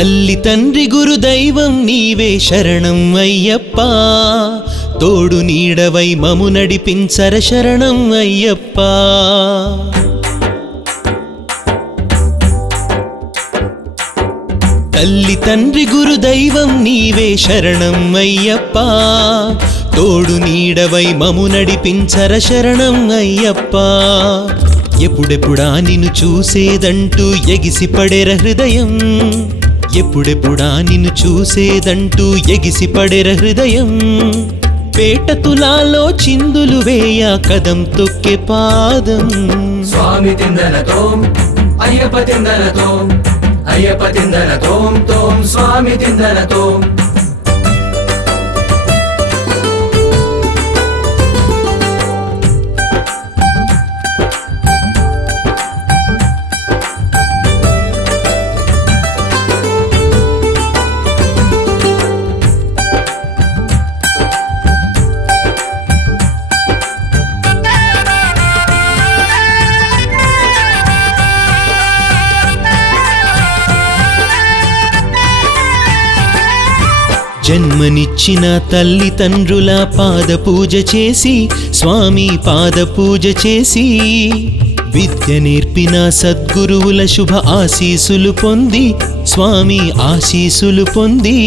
తల్లి తండ్రి గురు దైవం నీవే శరణం అయ్యప్ప తోడు నీడవై మము నడిపించర శరణం అయ్యప్ప తల్లి తండ్రి గురు దైవం నీవే శరణం అయ్యప్ప తోడు నీడవై మము నడిపించర శరణం అయ్యప్ప ఎప్పుడెప్పుడా నిన్ను చూసేదంటూ ఎగిసిపడెర హృదయం ఎప్పుడెప్పుడా నిన్ను చూసేదంటూ ఎగిసిపడెర హృదయం పేట తులాలో చిందులు వేయ కదం తొక్కే పాదం స్వామి తిందనతో అయ్యప్ప తిందనతో అయ్యప్ప తిందనతో తోం స్వామి తిందనతో జన్మనిచ్చిన తల్లిదండ్రుల పాద పూజ చేసి స్వామి పాద పూజ చేసి విద్య నేర్పిన సద్గురువుల శుభ ఆశీసులు పొంది స్వామి ఆశీసులు పొంది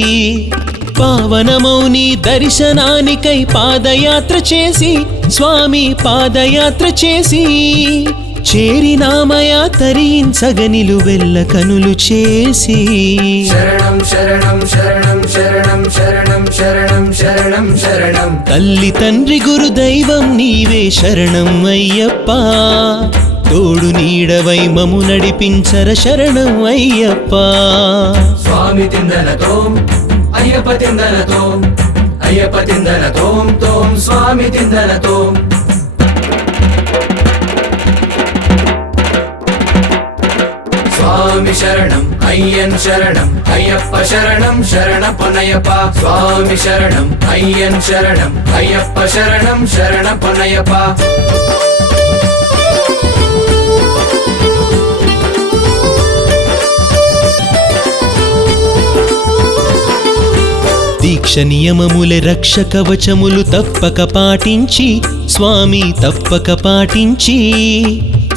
పావనమౌని దర్శనానికై పాదయాత్ర చేసి స్వామి పాదయాత్ర చేసి చేరినామయా తరించగనిలు వెల్ల కనులు చేసి శరణం శరణం శరణం శరణం శరణం శరణం శరణం శరణం తల్లి తండ్రి గురు దైవం నీవే శరణం అయ్యప్ప తోడు నీడవై మము నడిపించర శరణం అయ్యప్ప స్వామి తిందనతో అయ్యప్ప తిందనతో అయ్యప్ప తిందనతో తోం స్వామి తిందనతో స్వామి శరణం అయ్యన్ శరణం అయ్యప్ప శరణం శరణపనయ్యప్ప స్వామి శరణం అయ్యన్ శరణం అయ్యప్ప శరణం శరణపనయ్యప్ప దీక్ష నియమములే రక్ష కవచములు తప్పక పాటించి స్వామి తప్పక పాటించి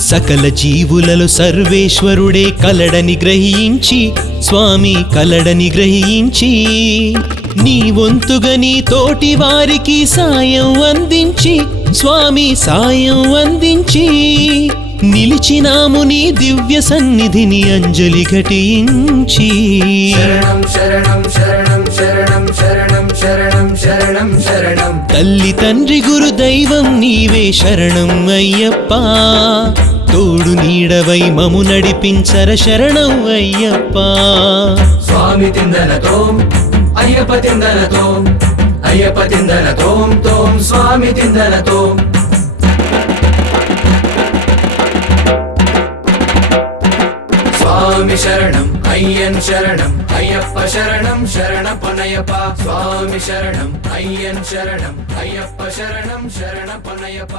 సకల జీవులలో సర్వేశ్వరుడే కలడని గ్రహించి స్వామి కలడని గ్రహించి నీ వంతుగా నీ తోటి వారికి సాయం అందించి స్వామి సాయం అందించి నిలిచినాము నీ దివ్య సన్నిధిని అంజలి ఘటించి శరణం శరణం శరణం శరణం శరణం శరణం శరణం శరణం తల్లి తండ్రి గురు దైవం నీవే శరణం అయ్యప్ప తోడు నీడవై మము నడిపించర శరణం అయ్యప్ప స్వామి తిందనతో అయ్యప్ప తిందనతో అయ్యప్ప తిందనతో తోం స్వామి తిందనతో స్వామి శరణం అయ్యన్ శరణం అయ్యప్ప శరణం శరణపనయ్యప్ప స్వామి శరణం అయ్యన్ శరణం అయ్యప్ప శరణం శరణపనయ్యప్ప